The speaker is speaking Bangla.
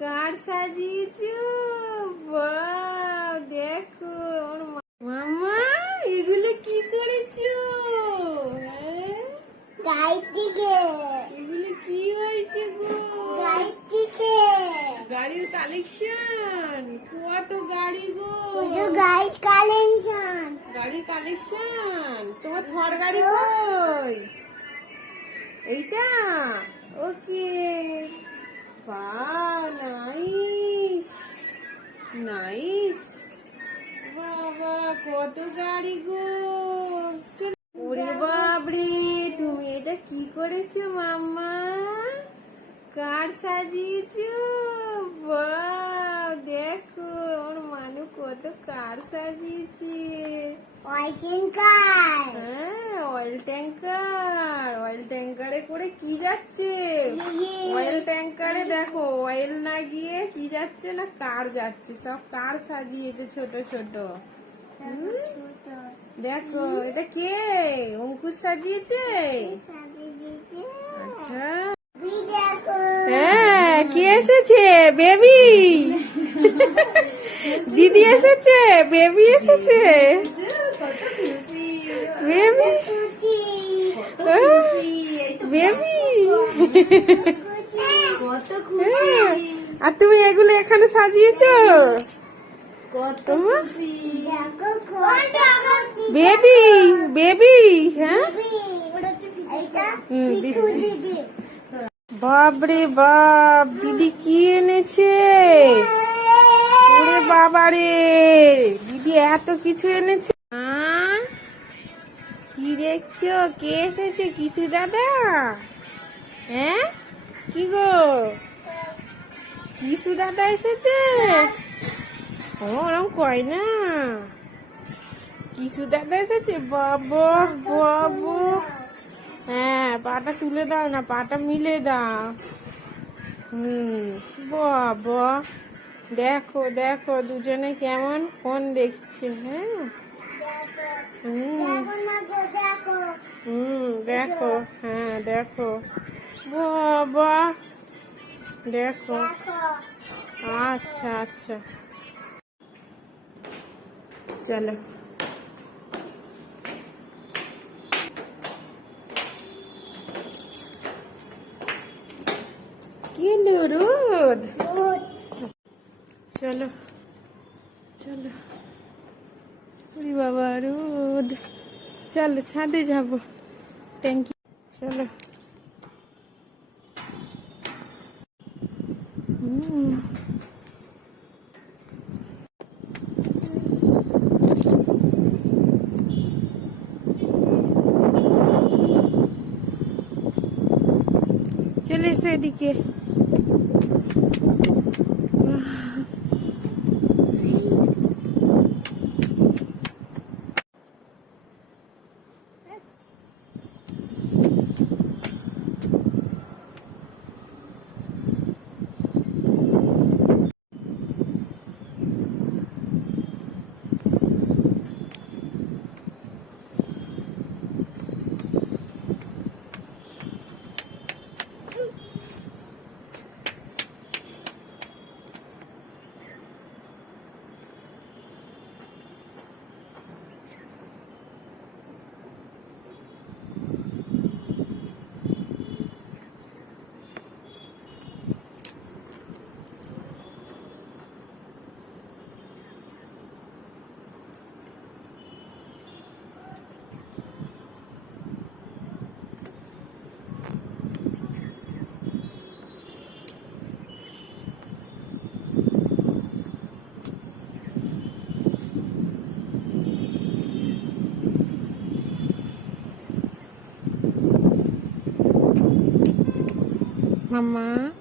কার সাজিয়েছো? বাহ, দেখো মামা, এগুলো কি করেছো? এগুলো কি হয়েছে গো? গাড়ির কালেকশন, কত গাড়ি গো? গাড়ির কালেকশন। তোমার থর গাড়ি কই? এইটা ওকে। বাহ, নাইস নাইস। বাবা, কত গাড়ি গো! ওরে বাবরে, তুমি এটা কি করেছো মাম্মা? কার সাজিয়েছো? বাহ, দেখো ওর মানু কত কার সাজিয়েছে। হ্যাঁ, অয়েল ট্যাঙ্কারে করে কি যাচ্ছে? অয়েল ট্যাঙ্কারে দেখো, অয়েল না গিয়ে কি যাচ্ছে না, কার যাচ্ছে। সব কার সাজিয়েছে ছোট ছোট। দেখো, এটা কে? অঙ্কুশ সাজিয়েছে। আচ্ছা, হ্যাঁ, কে এসেছে? বেবি দিদি এসেছে, বেবি এসেছে। বেবি বেবি, আর তুমি এগুলো এখানে সাজিয়েছো? বেবি বেবি, হ্যাঁ, বাবরে বাপ, দিদি কি এনেছে? ওরে বাবা রে, দিদি এত কিছু এনেছে। কি দেখছো? কে এসেছে? কিশু দাদা? হ্যাঁ, কি গো, কিশু দাদা এসেছে? ওরম কয় না, কিশু দাদা এসেছে। বাবা বাবু, হ্যাঁ, পাটা তুলে দাও না, পাটা মিলে দাও। বাবা, দেখো দেখো দুজনে কেমন ফোন দেখছে। হ্যাঁ, দেখো, হ্যাঁ দেখো। বাবা, দেখো। আচ্ছা আচ্ছা, চলো। কি রোদ, চলো চলো। ওরে বাবা, রোদ। চলো, ছাদে যাবো, ট্যাঙ্কি। চলো। চলে এসো এদিকে। Mama.